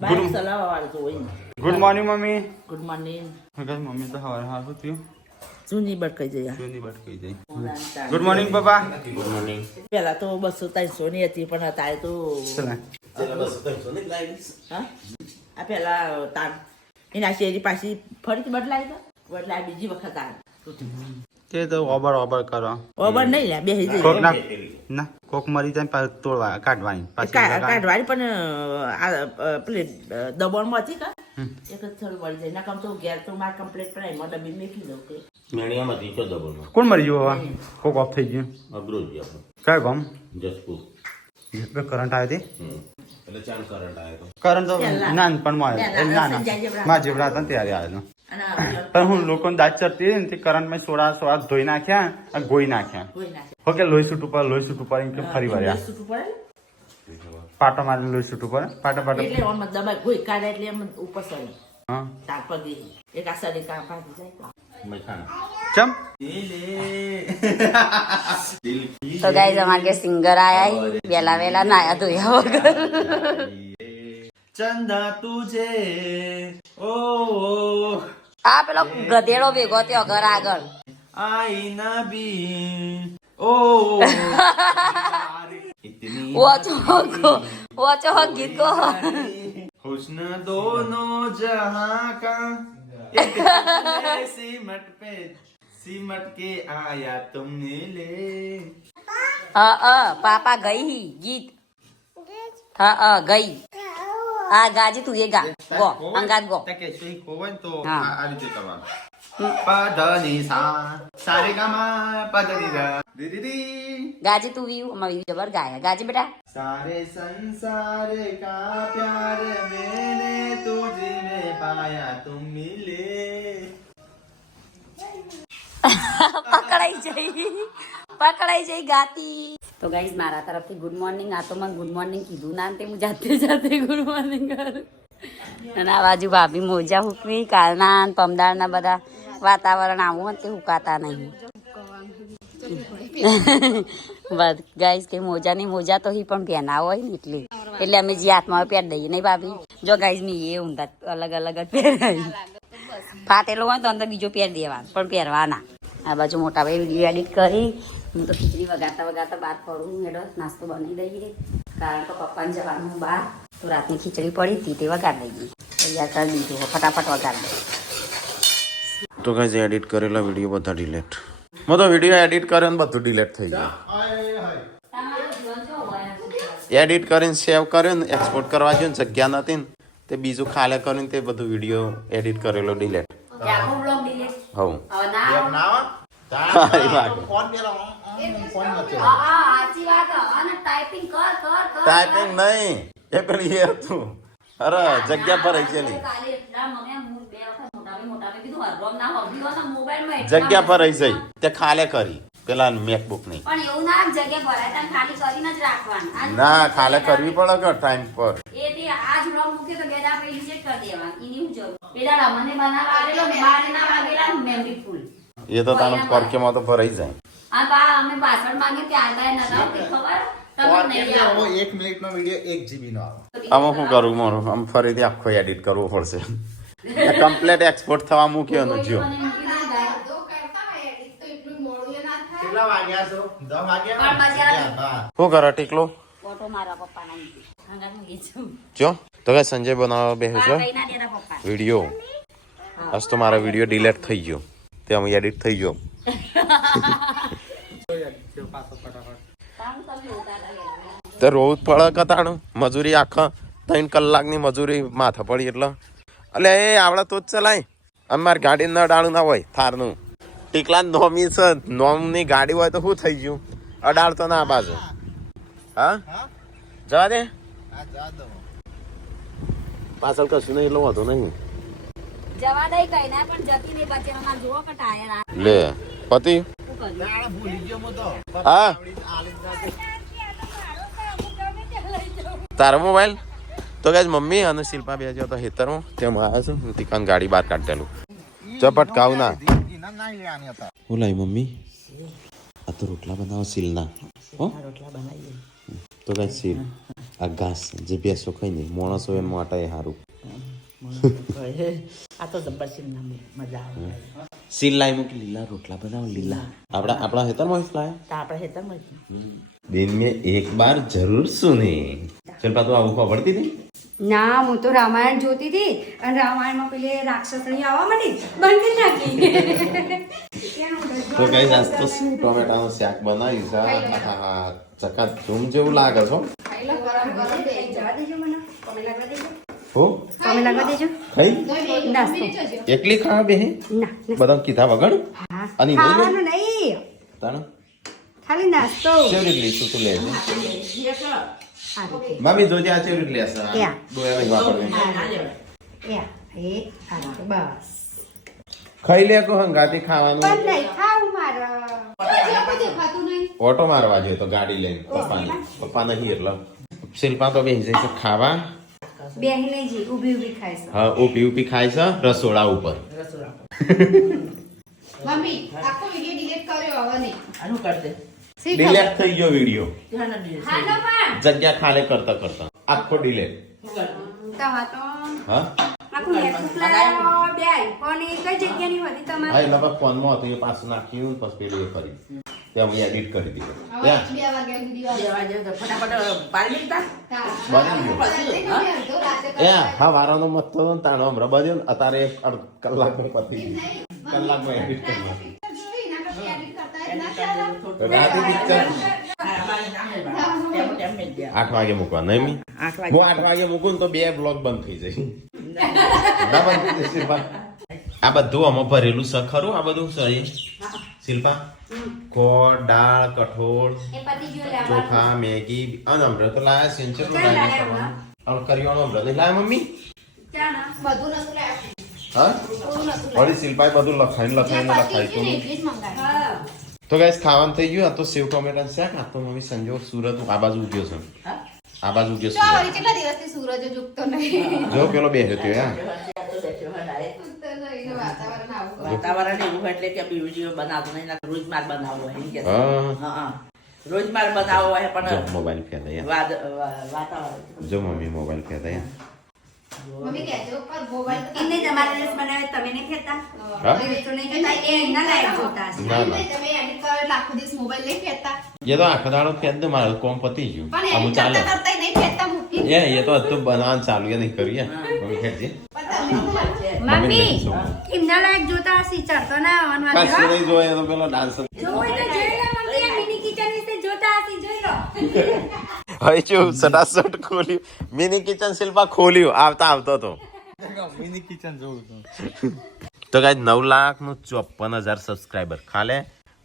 Good morning mummy. Good morning. Mummy તો હવાર હાર થયું. જૂની બટકાઈ જઈ. ગુડ મોર્નિંગ પપ્પા. Good morning. પેલા તો 200-300 ની હતી પણ અત્યારે તો આ પેલા તાર એના શેરી પાછી ફરીથી બદલાઈ તો બદલાય બીજી વખત આવે તે તો ઓબર કરો. ઓબર નહીં લે બે કોક ના કોક મરી જાય પાછું તોડવા કાઢવાની કાઢવાની પણ પેલી દબાણમાં હતી કા એક જ થોડું મળી જાય ના કામ તો ઘેર તો મારે કમ્પ્લીટ કરાય માં ડબ્બી મેકી દઉં કે મેણિયામાંથી છો દબોનો. કોણ મરી ગયું હવે? કોક ઓફ થઈ ગયું. અબરોજી આપણો. કયો ગામ? જસપુર. કરંટ આવ્યો તે એટલે ચાલ કરંટ આવ્યો તો. કરંટ તો નાનપણમાં આવ્યો. નાના માં જેવડા હતા ત્યારે આવ્યો. પણ હું લોકોને દાંત ચડતી ને તે કરંટમાં સોડા ધોઈ નાખ્યા અને ગોઈ નાખ્યા. ઓકે લોહી સૂટ ઉપર એમ કે ફરી વળ્યા પાટો મારી લોહી સૂટ ઉપર પાટો એટલે ઓમ દબાઈ ગોઈ કાઢે એટલે એમ ઉપર સરી હા તાર પગી એક આ સરી કા પાડી જાય ચમ તો ગાઈસ અમારે કે સિંગર આયા વેલા નાયા ધોયા વગર ચંદા તુજે ઓ આ પેલો ગધેડો ભેગો થયો ઘર આગળ આઈ નબી ઓ ઓચો ગીત કો हुस्न दोनों जहां का एक सिमट के आया तुमने ले પાપા ગઈ ગીત ગઈ આ ગાજી તું એ ગા ગો અંગાત ગો કે સહી ખોવન તો હા. આ રીતે કરવાનું પધની સા સારે ગામા પધની રા દીદી ગાજી તું વીવ અમાર વીવ જબર ગાયા ગાજી બેટા सारे संसार का प्यार मैंने तुझ में पाया तुम मिले પકડાઈ જઈ ગાતી તો ગાઈસ મારા તરફથી ગુડ મોર્નિંગ આ તો મને ગુડ મોર્નિંગ કીધું ના તે હું જાતે ગુડ મોર્નિંગ કરું અને આ બાજુ ભાભી મોજા હુકવી કાલના પમદારના બધા વાતાવરણ આવું તે હુકાતા નહીં બસ ગાઈસ કે મોજા તો હી પણ પહેના હોય ને એટલે અમે જે હાથમાં પહેર દઈએ નહીં ભાભી જો ગાઈસ ની એ ઊંધા અલગ જ પહેરાય ફાટેલો હોય તો અંદર બીજો પહેર દેવાનો પણ પહેરવાના આ બાજુ મોટા ભાઈ વિડીયો એડિટ કરી હું તો ખીચડી વગાડતા બહાર ફરું હેડો નાસ્તો બનાવી દઈએ કારણ કે પપ્પાને જવાનું બહાર તો રાતની ખીચડી પડી હતી તે વગાડી દઈએ તૈયાર કરી દીધું ફટાફટ વગાડી દઈએ તો ગાઈસ એડિટ કરેલા વિડીયો બધા ડિલીટ. મેં તો વિડીયો એડિટ કર્યો ને બધું ડિલીટ થઈ ગયું. એડિટ કરીને સેવ કર્યો ને એક્સપોર્ટ કરવા ગયો ને જગ્યા નથી ને તે બીજું ખાલે કરીને તે બધું વિડીયો એડિટ કરેલો ડિલીટ. હવ ટાઈપિંગ નહીં એ પેલી એ હતું અરે જગ્યા પર રહી જગ્યા પર રહી જઈ તે ખાલે કરી પેલા મેકબુક ની ના ખાલે કરવી પડે કે ટાઈમ પર એ તો તારું પરકેમાં તો ભરાઈ જાય. એક મિનિટ નો વિડીયો 1 GB નો આવે. આમાં શું કરું મારું આમ ફરીથી આખો એડિટ કરવો પડશે કમ્પ્લીટ એક્સપોર્ટ થવા મૂક્યો નો જો કેટલા વાગ્યા છો 10 વાગ્યા શું કરો ટીકલો જો તો કે સંજય બનાવવા બેસે છે વિડીયો આજ તો મારો વિડીયો ડિલીટ થઈ ગયો તે આમ એડિટ થઈ ગયો તો રોજ પડે કતાણું મજૂરી આખા 3 કલાકની મજૂરી માથા પડી એટલે એટલે એ આવડે તો જ ચલાય અમારી ગાડી ન અડાણું ના હોય થારનું ટીકલા નોમી છે નોમની ગાડી હોય તો શું થઈ ગયું અડાડતો ના બાજુ હા જવા દે પાછળ કશું નહીં એટલો વાંધો નહીં લે પતિ હા તારો મોબાઈલ તો ગાઈસ મમ્મી અને શિલ્પા બે જો તો હેતરમાં તેમ આવ્યા છે ટીકાન ગાડી બહાર કાઢેલું ચપટ કાવ ના હું લાઈ મમ્મી આ તો રોટલા બનાવો સીલના હો રોટલા બનાવીએ તો ગાઈસ સીલ આ ઘાસ જે બેસો ખાઈ ને માણસો એમ માટે સારું આ તો જબ્બર છે મજા આવે સીલ લાઈ મૂકી લીલા રોટલા બનાવો લીલા આપણા હેતરમાં લાય તો આપણે હેતરમાં दिन में एक बार जरूर सुने चल पा तो आવું ખબરતી હતી ના હું તો રામાયણ જોતી હતી અને રામાયણમાં પેલી રાક્ષસણી આવવા માંડી બંધ કરી નાખી તો ગાઈસ આજ તો ટોમેટાનું શાક બનાવ્યું છે હા ચકા ઝૂમ જેવું લાગે છો જવા દેજો મને કોમે લાગવા દેજો હો કોમે લાગવા દેજો ખાઈ નાસ્તો એકલી ખા બે ના બધા કીધા વગર હા અને ખાવાનું નહીં તાણ ખાલી નાસ્તો ચેવડી લીધું તું લે આ રીતે. મમ્મી જોજે આ ચેવડી લેશે યા. દોયા નહીં વાપરવી યા, એ આ રીતે બસ ખાઈ લે કો હંગાતી ખાવાનું પણ નહીં ખાવું મારે ઓટો મારવા જોઈએ તો ગાડી લઈને પપ્પા નહીં એટલે શિલ્પા તો બેસી જાય છે ખાવા બેહી નહીં જી ઊભી ઊભી ખાય છે હા ઊભી ખાય છે રસોડા ઉપર મમ્મી આખો વિડિયો ડિલીટ કર્યો હવે નહીં આનું કર દે ડિલેટ થઈ ગયો વિડિયો ધ્યાન દે હાલો પણ જગ્યા ખાલી કરતા આખો ડિલેટ તમા તો હા આખું MacBook લાવ્યો, બે iPhone, એ કઈ જગ્યાની હતી તમારે? હા એટલે ફોનમાં હતું એ પાછું નાખ્યું પછી પેલું એ કરી ત્યાં હું એડિટ કરી દીધું હવે ત્યાં 2 વાગ્યા સુધી વાત. બે વાગે તો ફટાફટ બારી મિનિટ બની ગયું અડધો રાતે એ હા વારાનો મત તો તાણો હમણાં બાજુ અત્યારે 1 કલાકમાં પતી ગયું કલાકમાં એડિટ કરી નાખ્યું જોઈ ના કે edit કરતા જ ના ચાલે. તો રાતે પિક્ચર 8 વાગે મૂકવા નહીં મી 8 વાગે હું 8 વાગે મૂકું ને તો 2 બ્લોગ બંધ થઈ જાય ના બંધ થઈ જશે શિલ્પા આ બધું આમાં ભરેલું છે ખરું આ બધું છે શિલ્પા ગોળ દાળ કઠોળ એ પતી ગયું લેવાનું. ચોખા મેગી અને અમૃત તો લાયા છે કેટલું ચાલ લાયા લાયા હવે કરિયાણું અમૃત નહીં લાયા મમ્મી ચાલ ના. બધું નતું લાવ્યું. હા થોડું નતું વળી શિલ્પાએ બધું લખાઈને લાવ્યું. લખાઈ પતી ગયું ને તો એટલે જ મંગાવ્યું. હા. તો ગાઈસ ખાવાનું થઈ ગયું આ તો સેવ ટોમેટા શાક આ તો મમ્મી સંજોગ સુરત આ બાજુ ઉગ્યો છે આ બાજુ ઉગ્યો ચાલ, છે વળી કેટલા દિવસથી સૂરજ જ ઉગતો નહીં. જો પેલો બેહ્યો ત્યો યા ઉગતો નહીં ને વાતાવરણ આવું. વાતાવરણ એવું હોય એટલે કે વિડીયો બનાવતો નહીં રોજ માર બનાવવો હોય એમ કે છે. હા હા રોજ માર બનાવવો હોય જો પણ મોબાઈલ ફેંદા યા વાતાવરણ જો મમ્મી મોબાઈલ ફેંદા યા મમ્મી કહેજો પર મોબાઈલ તો એમને તમારે રસ બનાવે તમે નહીં ખેતા હા? એ તો નહીં ખેતા એ એમના લાયક જોતા હશે. ના ના તમે edit કરો એટલે આખો દિવસ મોબાઈલ નહીં ફેરતા. એ તો આખો દાડો ફેંદ દે મારું કોમ પતી ગયું પણ આમ edit ચાલે કરતા કરતા નહીં ફેરતા મૂકી. એ તો હતું બનાવવાનું ચાલુ એ નહીં કર્યું યા મમ્મી ખેંચજે પણ તમે મમ્મી એમના લાયક જોતા હશે ચડતો ના આવવાનું કશું વાંધો. નહીં જોયે તો પેલો ડાન્સ જોવું હોય તો જોઈ લો મમ્મી આ મિની કિચન વિશે જોતા હશે જોઈ લો હવે શું સટાસટ ખોલ્યું મિની કિચન શિલ્પા ખોલ્યું આવતો તો મિની કિચન જોઉં છું તો ગાઈસ 9,54,000 સબસ્ક્રાઇબર ખાલે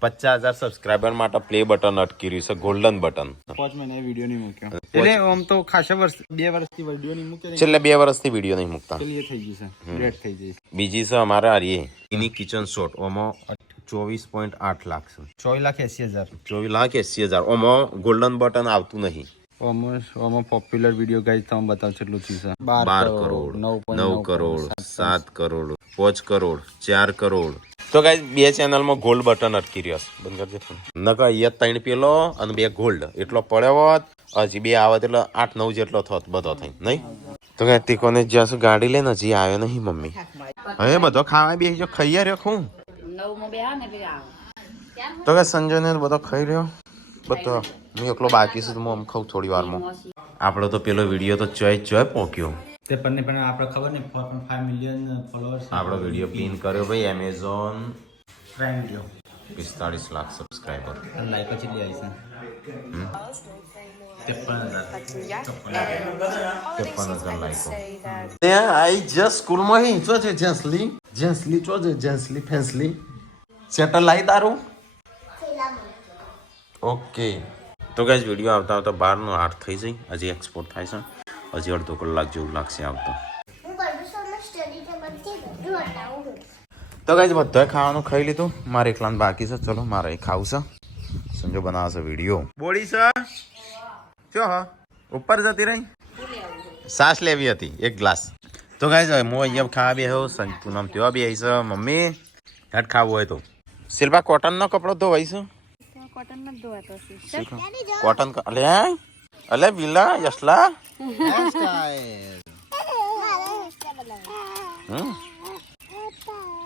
50,000 સબસ્ક્રાઇબર માટે પ્લે બટન અટકી રહ્યું છે ગોલ્ડન બટન 5 મહિના વિડીયો નહીં મૂક્યો એટલે આમ તો ખાસા વર્ષ 2 વર્ષથી વિડીયો નહીં મૂક્યો છેલ્લે 2 વર્ષથી વિડીયો નહીં મૂકતા એટલે એ થઈ ગયું છે રેડ થઈ જઈશ બીજી છે અમારે આરીએ મિની કિચન શોટ ઓમાં 24.8 લાખ છે 24,80,000 24,80,000 ઓમાં ગોલ્ડન બટન આવતું નહીં ઓમાં પોપ્યુલર વિડીયો ગાઈસ તમે બતાવ કેટલું થયું છે 12 કરોડ 9 કરોડ 7 કરોડ 5 કરોડ 4 કરોડ તો ગાઈસ બે ચેનલમાં ગોલ્ડ બટન અટકી રહ્યો છે બંધ કરજે ફોન નકર અહીંયા 3 પેલો અને 2 ગોલ્ડ એટલો પડ્યો હોત હજી 2 આવત એટલે 8-9 જેટલો થોત બધો થઈ નહીં તો ગાઈસ તીકોને જ્યાં ગાડી લઈને હજી આવ્યો નહીં મમ્મી હવે બધો ખાવા બેસી જો ખાઈ રહ્યો હું તો ગાઈસ સંજયને બધો ખાઈ રહ્યો બધો હું એકલો બાકી છું તો હું આમ ખાઉં થોડી વારમાં આપણો તો પેલો વિડીયો તો ચોય પોક્યો તે પણ આપણે ખબર ને 4.5 મિલિયન ફોલોઅર્સ આપણો વિડીયો પિન કર્યો ભાઈ Amazon prime video 45 lakh subscriber અને લાઈક કેટલી આવી છે 53,000 લાઈકો ત્યાં આઈ જસ્ટ સ્કૂલમાં હી ચો છે જેન્સલી ચો છે જેન્સલી ફેન્સલી સેટલ લાઈ તારું ઓકે તો ગાઈસ વિડીયો આવતા 12:08 થઈ જાય હજી એક્સપોર્ટ થાય છે હજી અડધો કલાક જેવું લાગશે આવતા તો ગાઈસ બધાએ ખાવાનું ખાઈ લીધું મારે એકલાને બાકી છે ચલો મારે ખાવું છે સંજો બનાવશે વિડીયો બોડી છે શું હા ઉપર જતી રહી સાસ લેવી હતી એક ગ્લાસ તો ગાઈસ હવે હું અહીંયા ખાવા બેહ્યો સંજુ નામ તેવા બી આવી છે મમ્મી હેઠ ખાવું હોય તો શિલ્પા કોટનનો કપડો ધોવાઈ છે કોટન અલે અલે વિલા યસલા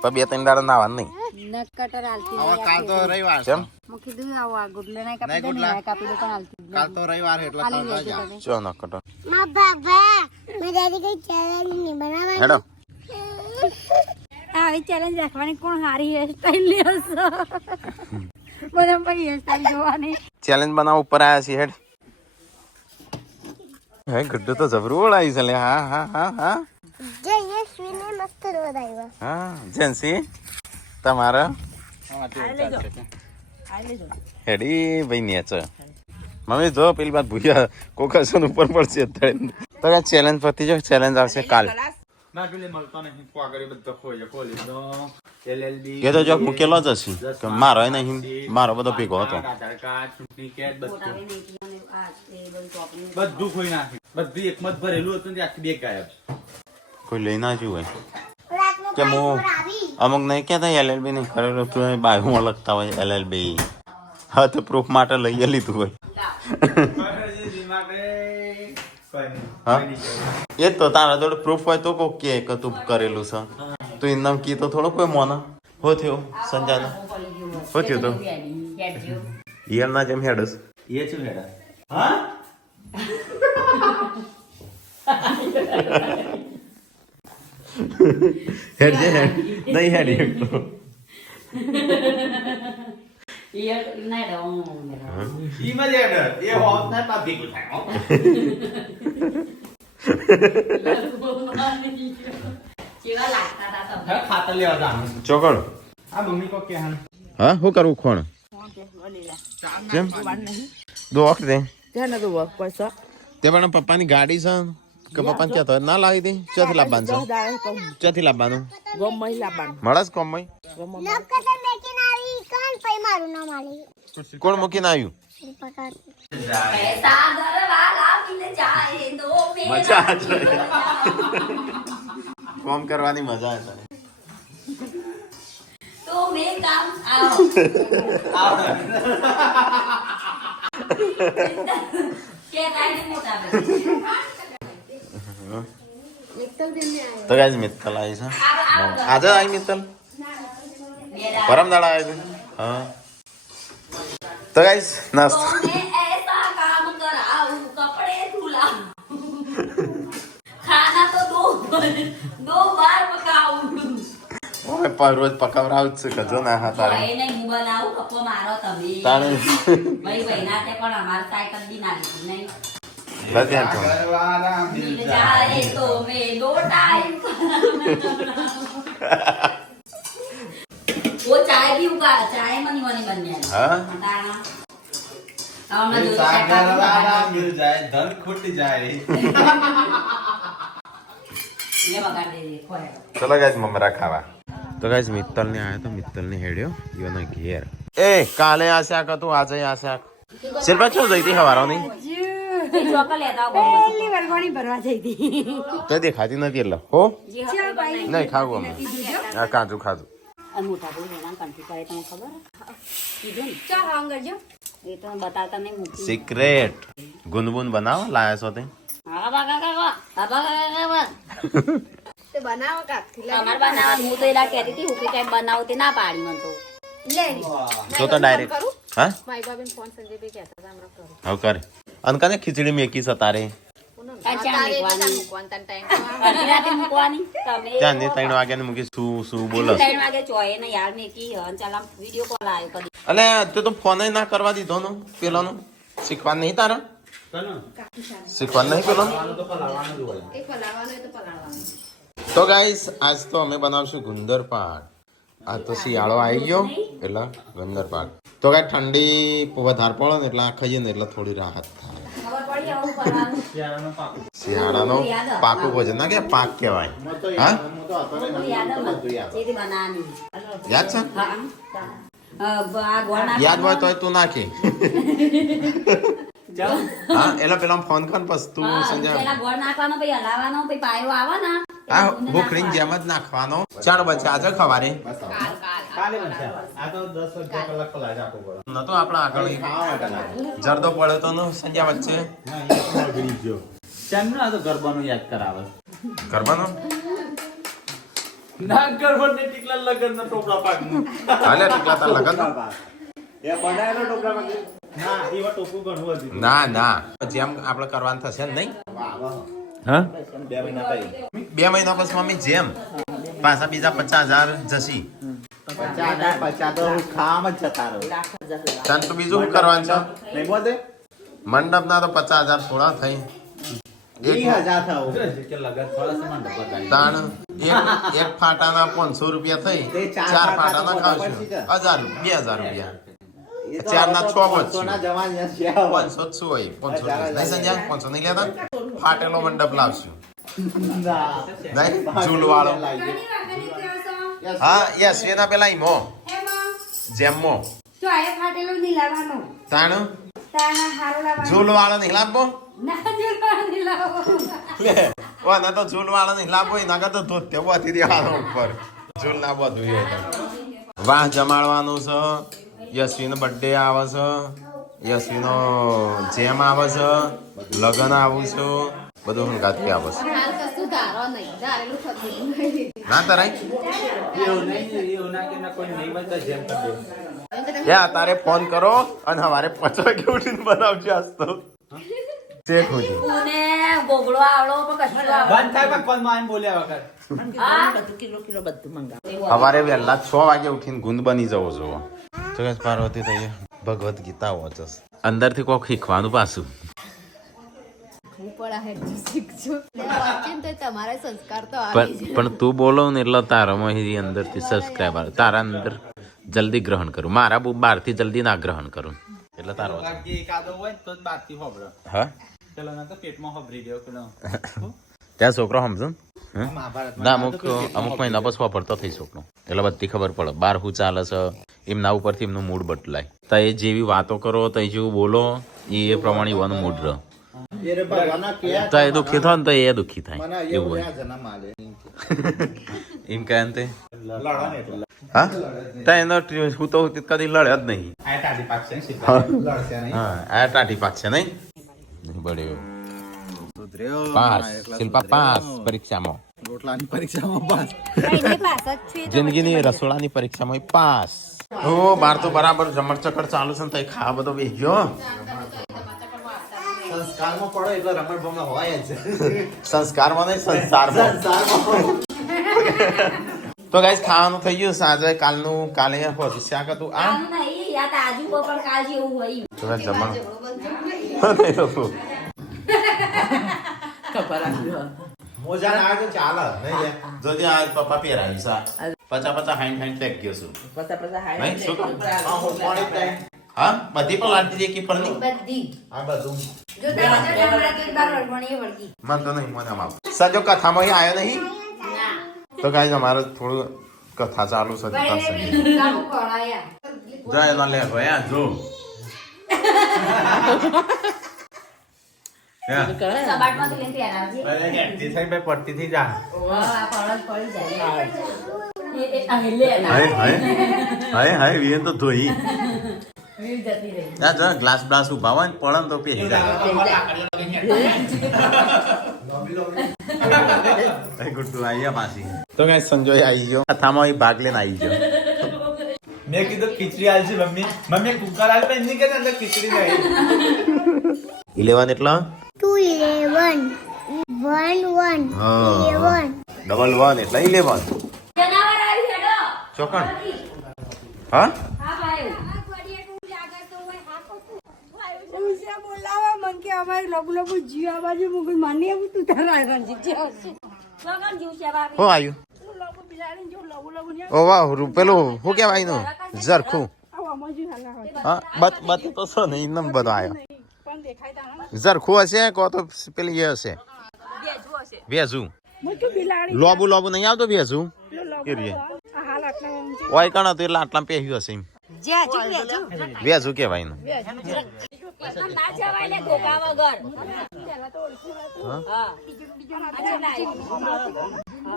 બે ત્રણ દાડા નાવાનું નહીં નકટર આલતી કાલ તો રવિવાર કેમ હું કીધું આવું આ ગુડલે નહીં કાપી દે ને કાપી દે પણ આલતી કાલ તો રવિવાર એટલે કરવા જા ચો ન કટો માં બાબા મેં દાદી કઈ ચેલેન્જ નહીં બનાવવાની હેડો આવી ચેલેન્જ રાખવાની કોણ હારી હેરસ્ટાઈલ લે હશે બધા પછી હેરસ્ટાઈલ જોવાની ચેલેન્જ બનાવ ઉપર આયા છે હેડ હે ગड्ढू તો જબરું ઓળાઈ છે લે હા હા હા હા જે યશવીને મસ્ત રોડાવ્યો હા જેન્સી તમારા હેડી ભાઈ નેચ મમ્મી જો પેલી વાત ભૂયા કોકસન ઉપર પડશે અત્યારે તો આ ચેલેન્જ પતી જો ચેલેન્જ આવશે કાલ એ તો જો મૂકેલો જ હશે કે મારો નહીં મારો બધો ભેગો હતો બધું ખોઈ નાખ્યું બધું એકમત ભરેલું હતું ને આખી બેગ ગાયબ કોઈ લઈ ના આવ્યું હોય કે હું અમુક નહીં કહેતા એલએલબી નહીં કરેલું તું બાય હું લખતા હોય એલએલબી હા તો પ્રૂફ માટે લઈ લીધું હોય હા એ તો તારા જોડે પ્રૂફ હોય તો કોક કે તું કરેલું છે તું એમ નામ કી તો થોડો કોઈ મોના હો થયો સંજાના હો થયો તો યાર ના જેમ હેડસ એ છે મેડા હા હેડ જે હેડ નહીં હેડ એક તો ઈ માં લેડર એ હોત ને પા ભેગું થાય હો ખાતર લેવા જાનું ચોકડ આ મમ્મી કો કે હા હા શું કરવું ખોણ કેમ દો વખત દે ત્યાં નતું વર્ક પૈસા તે પણ પપ્પાની ગાડી છે કે પપ્પાને ક્યાં તો ના લાવી દે ચોથી લાવવાનું છે ચોથી લાવવાનું ગમ મહિલા બાન મળે જ કોમ મય નકટર મેકીને આવી કાન પઈ મારું નામ આલી કોણ મૂકીને આવ્યું પકડ મજા આવે કોમ કરવાની મજા આવે તો મેં કામ આવો કે કાઈ મોટા તો ગાઈસ મિત્તલ આવી છે આજે આવી મિત્તલ પરમ દાડા આવી હા તો ગાઈસ નાસ્તો मैं ऐसा काम कराऊं कपड़े धुलाऊं खाना तो दो बार पकाऊं ઓય પર રોજ પકવરાવ છે કજો ના હા તારે ભાઈ નહીં હું બનાવું કપો મારો તમે તારે ભાઈ ભાઈના તે પણ અમાર સાયકલ દી ના લીધી નહીં બસ યાર તો मिल जाए तो मैं दो टाइम वो चाय भी उगा चाय मनी मनी बन गया હા हमने जो मिल जाए धन खुट जाए ये बगा दे खोया ચલો ગાઈસ મમરા ખાવા તો ગાઈસ મિત્તલ ને આયા તો મિત્તલ ને હેડ્યો ઈવના ઘેર એ કાલે આ શાક હતું આજે આ શાક શિલ્પા શું જઈતી હવારો નહીં ચોકલ લેતા આવો પહેલી વાર પાણી ભરવા જઈ હતી તો દેખાતી નથી એટલે હો ચાલ ભાઈ નહીં ખાવું અમે આ કાજુ ખાજુ આ મોટા ભાઈ એના કંઠી કરે તમને ખબર કીધું ને ચાલ હાંગ કરજો એ તો બતાવતા નહીં મૂકી સિક્રેટ ગુનગુન બનાવો લાયા છો તે હા બા તે બનાવો કાકથી અમાર બનાવવા હું તો એલા કહેતી હતી હું કઈ બનાવું તે ના પાડી મને તો લે તો ડાયરેક્ટ હા મારી બાબેન ફોન સંજયભાઈ કહેતા હતા હમણાં કરું હવે કરે અનકાને ખીચડી મેકી છે તારે ચાર મૂકવાની મૂકવાના ટાઈમ અડધી રાતે મૂકવાની તમે ત્યાં ને 3 વાગ્યાને મૂકી શું બોલસ 3 વાગે ચોય ને યાર મેકી ચાલ આમ વિડિયો કોલ આવ્યો કદી અલે તે તો ફોન ના કરવા દીધો નો પેલાનો શીખવાનું નહીં તારા શીખવાનું નહીં પેલો એ પલાવવાનો હોય તો પલાળવાનો તો ગાઈસ આજ તો અમે બનાવશું ગુંદર પાક આ તો શિયાળો આવી ગયો એટલે ગુંદર પાક તો ગાઈ ઠંડી વધારે પડે ને એટલે આ ખાઈએ ને એટલે થોડી રાહત થાય ખબર પડી આવું કરવાનું શિયાળાનો પાકું ભોજન ના કે પાક કહેવાય હા ચેતી બનાવવાની યાદ છે આ ગોળ યાદ હોય તો તું નાખી હા એટલે પેલા ફોન કર પછી તું સંજય પેલા ગોળ નાખવાનો પછી હલાવવાનો પછી પાયો આવે ને આ ભૂખરીની જેમ જ નાખવાનો ચાલો બચ્ચા આજે ખવારે કાલે બનશે આ તો 10-11 કલાક પહેલા જ આપવું પડે નતો આપણા આગળ જરદો પડ્યો તો સંજ્યા વચ્ચે ચાંદનો આ તો ગરબાનું યાદ કરાવે કરવાનો ના ગરબા ને ટીકલા લગન ના ટોપલા પાકનું હાલે ટીકલા તાર લગન એ બનાવેલો ટોપલા પાક ના એવા ટોપું ઘણું હતું ના જેમ આપણે કરવાનું થશે ને નહીં હા 2 મહિના પછી 2 મહિના પછી મમ્મી જેમ પાછા બીજા 50,000 જશી 50 તો ખાવામાં જ જતા રહો તાન તો બીજું શું કરવાનું છે નહીં બોલતે મંડપ ના તો 50,000 થોડા થઈ 20,000 થાવ કે લગન થોડા સમાન બતાવી તાણ એક ફાટાના 500 રૂપિયા થઈ તે 4 ચાર ફાટાના ખાવશું 1,000 2,000 રૂપિયા ચાર ના 6 બચશે સોના જવાન છે 500 શું હોય 500 નહીં સંજ્યા 500 નહીં લેતા ફાટેલો મંડપ લાવશું નહીં ઝૂલવાળો હા યસ એના પેલા ઈમો જેમો તો આયે ફાટેલો નહીં લાવવાનો તાણ તાના હારો લાવવાનો ઝૂલવાળો નહીં લાવવો ના ઝૂલવાનો નહીં લાવવાનો લે ઓના તો ઝૂલવાળો નહીં લાવવો એના કરતા ધોતે બોથી દેવાનો ઉપર ઝૂલ ના બધું એ વાહ જમાડવાનું છે યશવીનો બર્થડે આવે છે યશવીનો જેમ આવે છે લગન આવું છે બધું હંગાથી આવે છે હાલ કશું ધારો નહીં ધારેલું થતું નહીં. ના તરાય એવું ના કે ના કોઈ નહીં બનતા જેમ કરી દે તારે ફોન કરો અને હવારે 5 વાગે ઉઠીને બનાવજો આજ તો ચેક હોજી પુને ગોગળો આવડો પણ કશું આવડો બંધ થાય પણ ફોન માં બોલ્યા વગર બધું કિલો બધું મંગાવ હવારે વહેલા 6 વાગે ઉઠીને ગુંદ બની જવો જોવો તો કે પાર્વતી તો ભગવત ગીતા વાંચસ અંદરથી કોક શીખવાનું પાછું હું પણ આ હેડ શીખજો વાંચીને તો તમારા સંસ્કાર તો આવી જ. પણ તું બોલો ને એટલે તારામાં અંદરથી સબસ્ક્રાઈબર તારા અંદર જલ્દી ગ્રહણ કરું મારા બહારથી જલ્દી ના ગ્રહણ કરું એટલે તારો લાગી એકાદો હોય તો જ બારથી હોબળો હા પેલો ના તો પેટમાં હોબરી ગયો પેલો ત્યાં છોકરો સમજો મહાભારત ના અમુક મહિના પછી વાપરતો થઈ છોકરો એટલે બધી ખબર પડે બહાર શું ચાલે છે એમના ઉપરથી એમનું મૂડ બદલાય તો એ જેવી વાતો કરો તો જેવું બોલો એ પ્રમાણે એવાનું મૂડ રહે તો એ દુઃખી થાય ને તો એ દુઃખી થાય એવું હોય એમ કહે ને તે હા તો એનો હું તો કદી લડ્યા જ નહીં આ ટાટી પાકશે ને સીધા લડશે નહીં હા આ ટાટી પાક છે નહીં બળે પાસ શિલ્પા પાસ પરીક્ષામાં રોટલાની પરીક્ષામાં પાસ જિંદગીની રસોડાની પરીક્ષામાં પાસ ઓ બાર તો બરાબર જમણ ચકડ ચાલુ છે ને તો ખા બધો બેસી ગયો સંસ્કારમાં પડો એટલે રમણ ભમણ હોય જ સંસ્કારમાં નહીં સંસારમાં તો ગાઈસ ખાવાનું થઈ ગયું સાંજે કાલનું કાલે હોતી શાક હતું આ આનું નહીં યા તાજુ પણ કાલ જેવું હોય તો જમણ ખબર આવી મોજા ના આવે તો ચાલે નહીં જોજે આ પપ્પા પહેરાવી સા 50 હાઈન પેક ગયો છું પતા નહીં શું કહું? પાણી ટાઈમ હા બધી પણ લાડતી એક પરની બધી આ બધું જો તારા તમારા તો બાર વળવાની એ વળગી મન તો નહીં મને આમ સજો કથામાં આવ્યો નહીં તો ગાઈસ અમારે થોડું કથા ચાલુ છે કામ કરાયા જો એનો લે ભયા જો કબાટમાંથી લઈને પહેરાવજે હેડતી થઈ ભાઈ પડતી થઈ જા આ પરસ પડી જાય એ આ લે ના હાય વીએ તો ધોઈ વીર જતી રહી ના જો ગ્લાસ બ્લાસ ઉભા હોય ને પડે ને તો પહેરી જાય ગુડ્ડુ આયા પાછી તો ગાઈસ સંજોય આવી ગયો કથામાં ભાગ લઈને આવી ગયો મેં કીધું ખીચડી આલ છે મમ્મી કુકર આલ પણ કે અંદર ખીચડી નહીં 11 એટલા 2 11 1 1 હા 11 ડબલ 1 એટલે 11 જનાવર આવી હેડો ચોકણ હા હા ભાઈ બોલાવા મન કે અમારે લગુ લગુ જીવ આ બાજુ મુગલ માની આવું તું તારા રંજીત છે ચોકન જીવ છે બાબી હો આવ્યું લગુ બિલાડી જો લગુ લગુ ને ઓ વાહ પેલું શું કહેવાય નું ઝરખું આવા મજુ હાલા હોય હા બત તો છો ને એમ બધો આવ્યો પણ દેખાય તારા ઝરખું હશે કો તો પેલી એ હશે વેજુ મુજુ બિલાડી લોબુ નહીં આવતો વેજુ કે રે આ હાલ આટલા ઊંચી ઓય કણ તો એટલે આટલા પહેર્યું હશે એમ વેજુ કહેવાય નું ના જવાય લે ધોકા વગર હા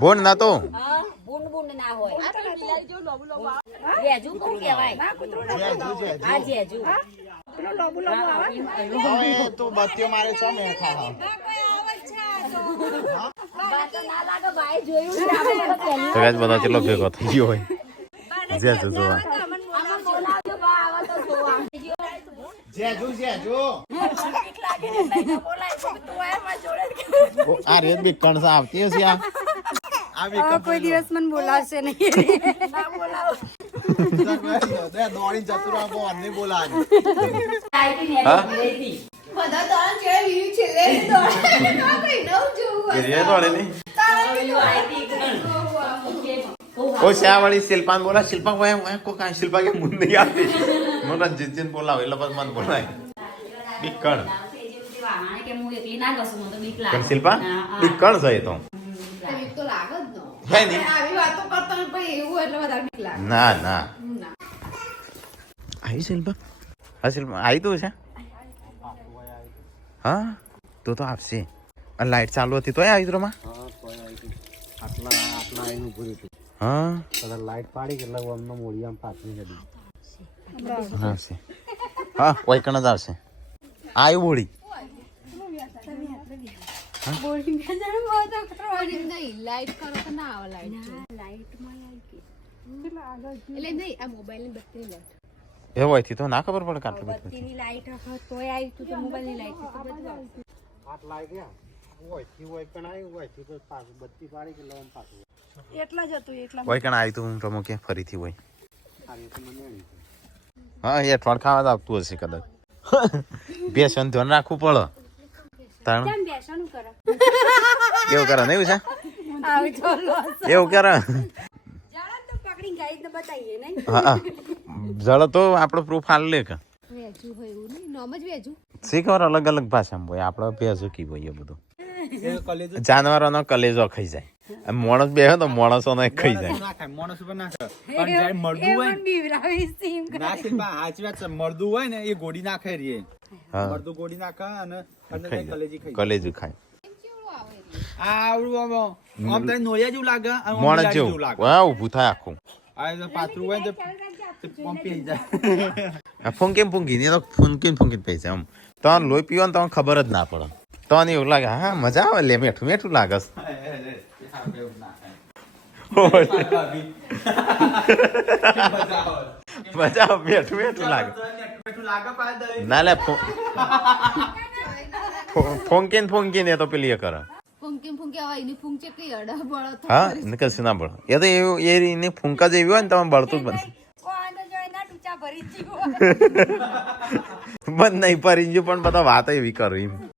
બોન ના તો હા બુંડ બુંડ ના હોય જેજુ કોણ કહેવાય આ જેજુ પેલો લોબુ લોબુ આવે હવે તું બત્તીઓ મારે છો મેં ખાવા ના લાગે ભાઈ જોયું છે આપણે પહેલી તો ગાઈસ બધા કેટલો ભેગો થઈ ગયો હોય જેજુ જોવા બોલાવજો બા આવા તો જોવા જેજુ બોલાય તો એમાં જોડે આ રેત બી કણસ આવતી હશે આ કોઈ દિવસ મને બોલાવશે નહીં ના બોલાવો દોડી જતું રહો અમને બોલાવે હા બધા તારા જેવા વીવી છેલ્લે દોડે ના કઈ નવ જોવું એ દોડે નહીં ઓ શ્યાવાળી શિલ્પાન બોલા શિલ્પા કોઈ કો કાંઈ શિલ્પા કે મુંદ નહીં આવતી મોટા જીત બોલાવે એટલે પછી મન બોલાય બીકણ કે હું એકલી ના ગસું મને તો બીક પણ લાગે શિલ્પા બીકણ છે તો બીક તો લાગે જ નો હે નહીં આવી વાતો કરતા હોય ભાઈ એવું એટલે વધારે બીક લાગે ના ના આવી શિલ્પા હા શિલ્પા આવી તું છે હા તો આપશે અને લાઈટ ચાલુ હતી તોય આવી ત્રોમાં આટલા આવીને ઉભું રહ્યું હા કદાચ લાઈટ પાડી કે એટલે અમને મોડી આમ પાછળ કરી આવશે હા વૈકણ જ આવશે આવ્યું બોડી નહીં લાઈટ કરો તો ના આવે લાઈટ એટલે નહીં આ મોબાઈલ ની બત્તી લાઈટ એ હોય તો ના ખબર પડે કાટલું બધું બત્તીની લાઈટ તોય આવી તું તો મોબાઈલની લાઈટ તો બધું આવશે આટ લાગ્યા હોય પણ આવ્યું હોય તો પાછું બત્તી પાડી કે લવન પાછું એટલા જ હતું એટલા વૈકણ આવી તું રમો કે ફરીથી હોય સારી તો મને નહીં હા એ અઠવાડ ખાવા જ આવતું હશે કદાચ બેસન ધ્યાન રાખવું પડે તાણ કેમ બેસવાનું કરે એવું કરે ને એવું છે આવી તો લોસ એવું કરે જરા તો પકડી ગાઈડ ને બતાવીએ નહીં હા જળ તો આપણો પ્રૂફ હાલ લે કે વેજુ હોય એવું નહીં નોમ જ વેજુ શીખવાર અલગ અલગ ભાષામાં હોય આપણે ભેજું કી હોય એ બધું એ કલેજ જાનવરોનો કલેજો ખાઈ જાય અને માણસ બેહે તો માણસોને ખાઈ જાય ના ખાય માણસ ઉપર ના ખાય પણ જ્યારે મળદું હોય ને બીવરાવી સીમ ના શિલ્પા સાચી વાત છે મળદું હોય ને એ ગોળી ના ખાય રે હા મળદું ગોળી ના ખાય અને ખાઈ કલેજી ખાઈ કલેજું ખાય આ આવડું આમ તને નોળિયા જેવું લાગે અને આમ માણસ બિલાડી જેવું લાગે વાહ ઊભું થાય આખું આ જો પાતળું હોય ને તો પંપી જાય આ ફૂંકી ને તો ફૂંકી પૈસા આમ તો લોહી પીવો ને તો ખબર જ ના પડે તો એવું લાગે હા મજા આવે લે મેઠું લાગે મજા આવે મેઠું લાગે ના લે ફોંકી ને તો પેલી એ કરે ફૂંકે આવે એની ફૂંક છે કે અડા બળો તો હા નીકળશે ના બળ એ તો એની ફૂંકા જેવી હોય ને તમે બળતું જ બનશે બંધ નહીં પરી પણ બધા વાત એવી કરો એમ